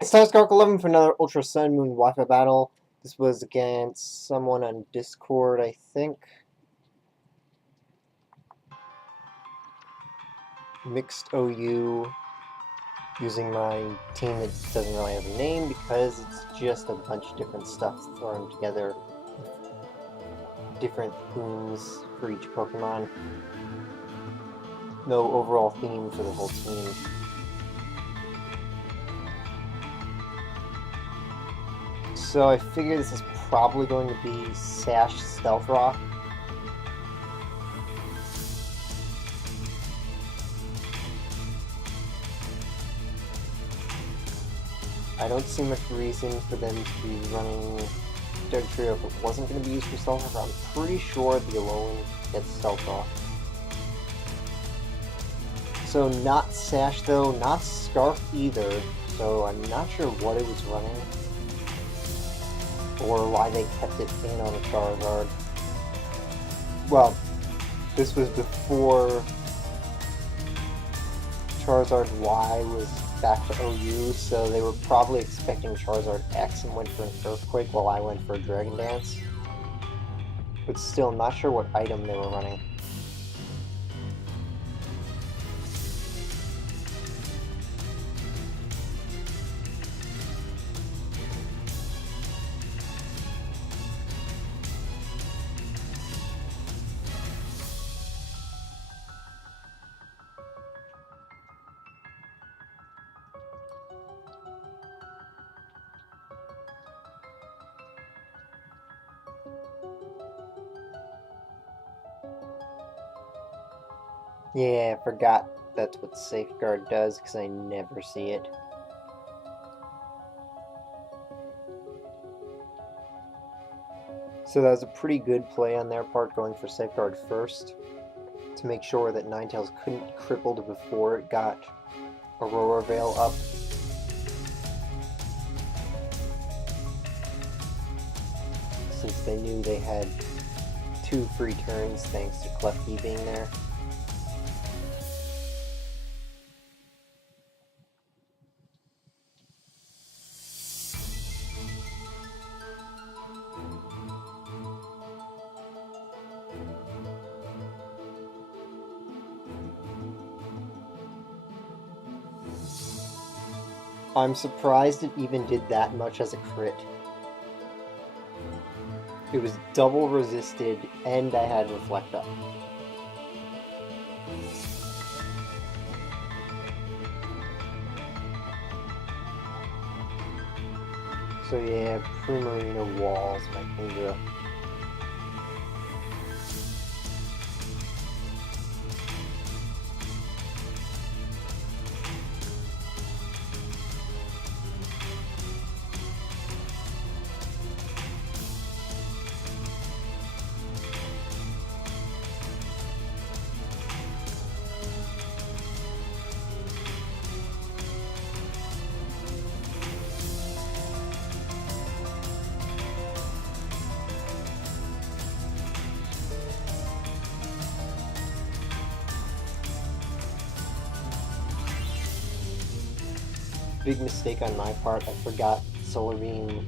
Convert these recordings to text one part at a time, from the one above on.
Stars Skark 11 for another Ultra Sun Moon Wi-Fi battle. This was against someone on Discord, I think. Mixed OU, using my team that doesn't really have a name because it's just a bunch of different stuff thrown together. Different themes for each Pokemon. No overall theme for the whole team. So I figure this is probably going to be Sash Stealth Rock. I don't see much reason for them to be running Dark Trio if it wasn't going to be used for Stealth Rock. I'm pretty sure the Alone gets Stealth Rock. So not Sash though, not Scarf either, so I'm not sure what it was running. Or why they kept it in on a Charizard. Well, this was before Charizard Y was back to OU, so they were probably expecting Charizard X and went for an Earthquake while I went for a Dragon Dance. But still, not sure what item they were running. Yeah, I forgot that's what Safeguard does because I never see it. So that was a pretty good play on their part, going for Safeguard first, to make sure that Ninetales couldn't crippled before it got Aurora Veil up. Since they knew they had 2 free turns thanks to Klefki being there. I'm surprised it even did that much as a crit. It was double resisted, and I had Reflect Up. So yeah, Primarina Walls my Kingdra. Big mistake on my part, I forgot Solar Beam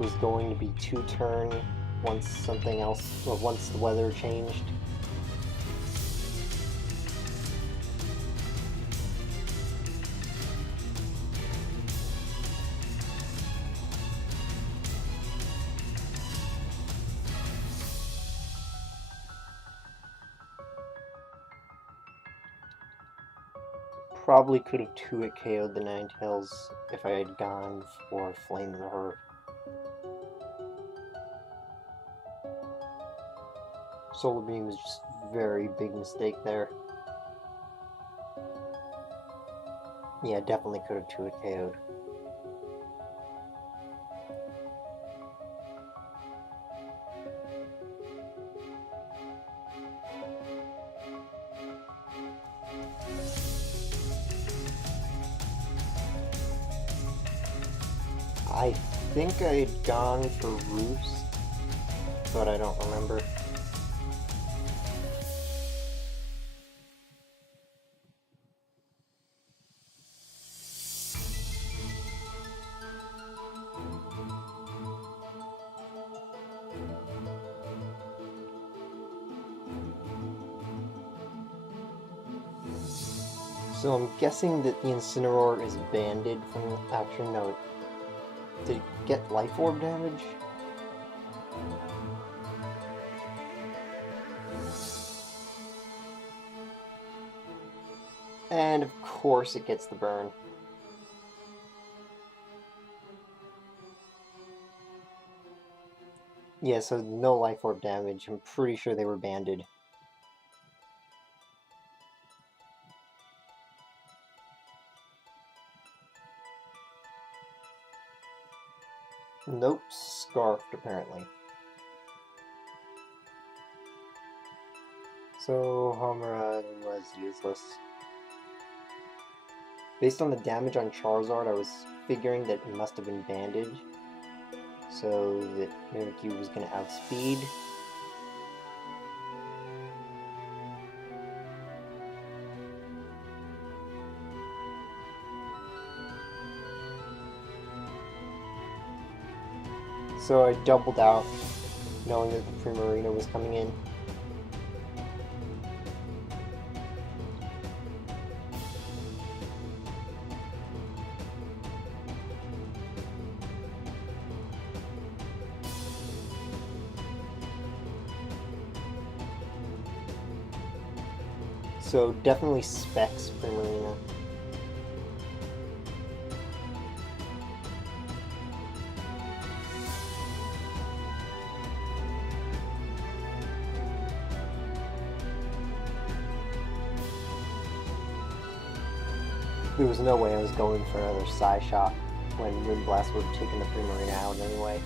was going to be 2-turn once something else, or once the weather changed. Probably could have 2-hit KO'd the Ninetales if I had gone for Flame the Hurt. Solar Beam was just a very big mistake there. Yeah, definitely could have 2-hit KO'd. I think I had gone for Roost, but I don't remember. So I'm guessing that the Incineroar is banded from... Actually, no. Did it get Life Orb damage? And of course it gets the burn. Yeah, so no Life Orb damage. I'm pretty sure they were banded. Nope, Scarfed apparently. So Homura was useless. Based on the damage on Charizard, I was figuring that it must have been banded, so that Mimikyu was going to outspeed. So I doubled out, knowing that the Primarina was coming in. So definitely specs Primarina. There was no way I was going for another Psy Shot when Wind Blast would have taken the Primarina out anyway.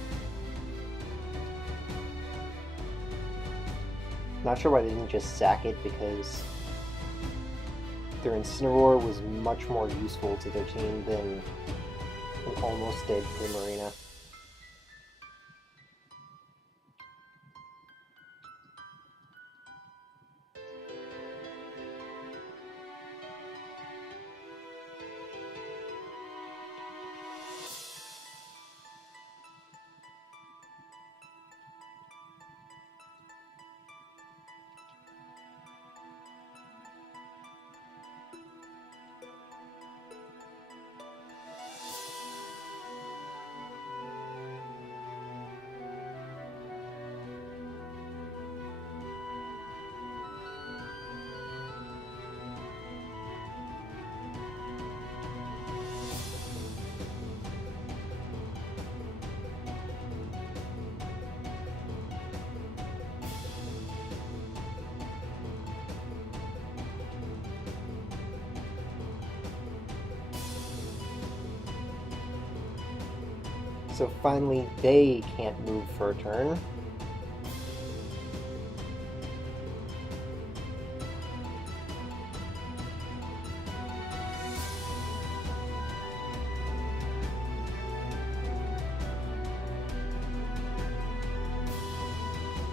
Not sure why they didn't just sack it, because their Incineroar was much more useful to their team than an almost dead Primarina. So finally, they can't move for a turn.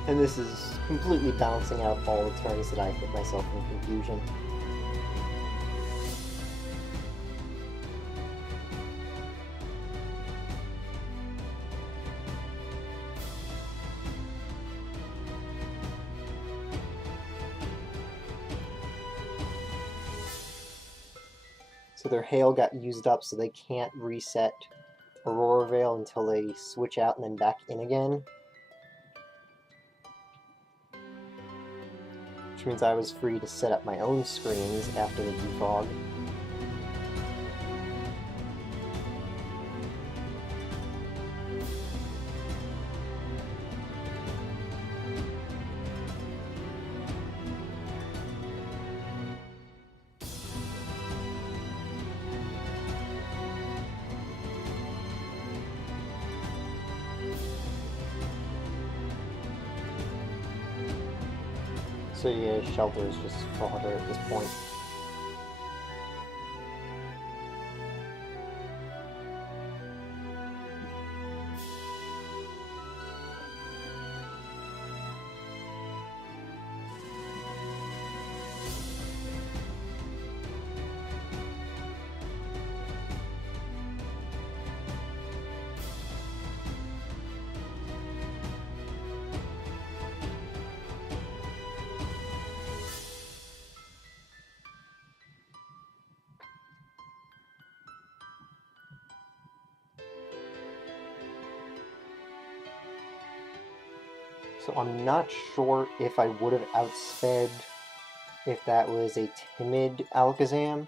And this is completely balancing out all the turns that I put myself in confusion. So their Hail got used up, so they can't reset Aurora Veil until they switch out and then back in again. Which means I was free to set up my own screens after the defog. So yeah, Shelter is just fodder at this point. So I'm not sure if I would have outsped if that was a timid Alakazam.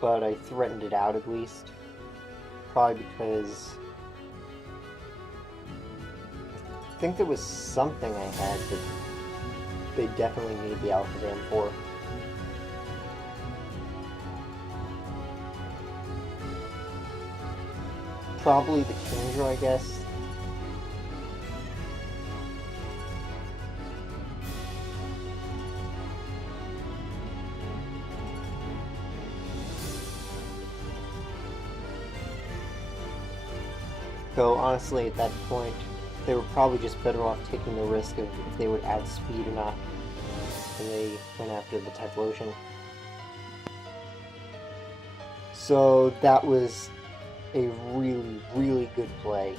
But I threatened it out at least. Probably because I think there was something I had that they definitely need the Alakazam for. Probably the Kingdra, I guess. Though, honestly, at that point, they were probably just better off taking the risk of if they would outspeed or not when they went after the Typhlosion. So that was a really, really good play.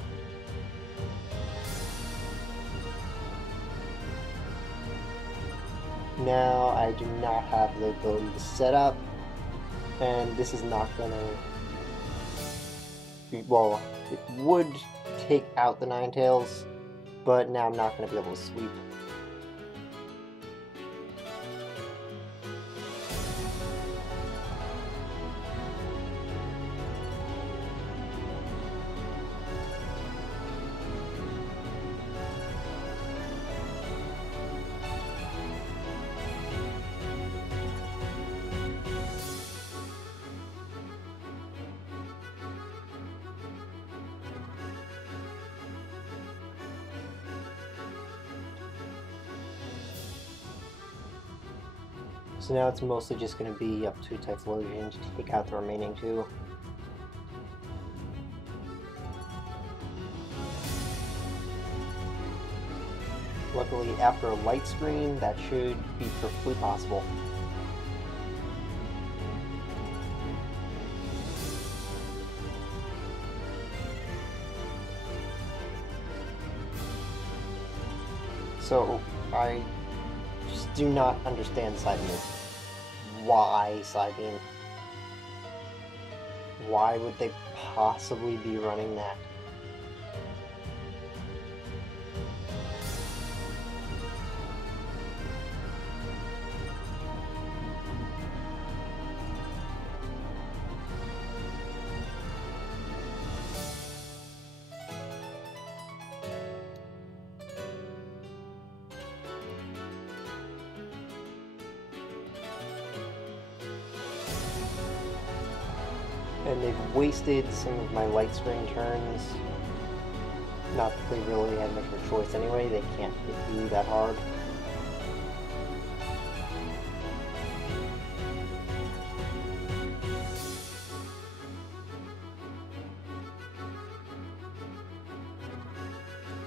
Now I do not have the ability to set up, and this is not gonna be, well, it would take out the Ninetales, but now I'm not gonna be able to sweep. So now it's mostly just going to be up to Typhlosion to take out the remaining two. Luckily, after a light screen, that should be perfectly possible. So, I just do not understand Psybeam. Why Psybeam? Why would they possibly be running that? And they've wasted some of my light screen turns. Not that they really had much of a choice anyway, they can't hit you that hard.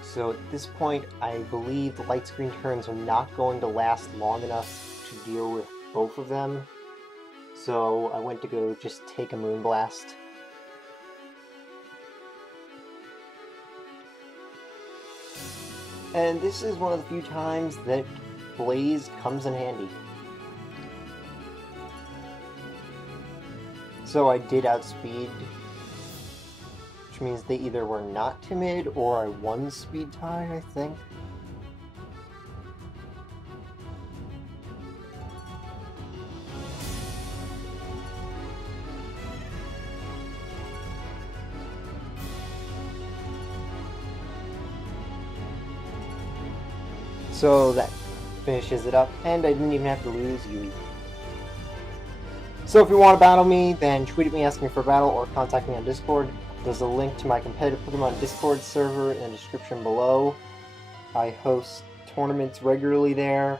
So at this point, I believe the light screen turns are not going to last long enough to deal with both of them. So I went to go just take a Moonblast. And this is one of the few times that Blaze comes in handy. So I did outspeed, which means they either were not timid or I won speed tie, I think. So that finishes it up, and I didn't even have to lose Yui. So if you want to battle me, then tweet at me asking for a battle or contact me on Discord. There's a link to my competitive Pokemon Discord server in the description below. I host tournaments regularly there,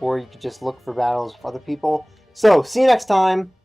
or you could just look for battles with other people. So, see you next time!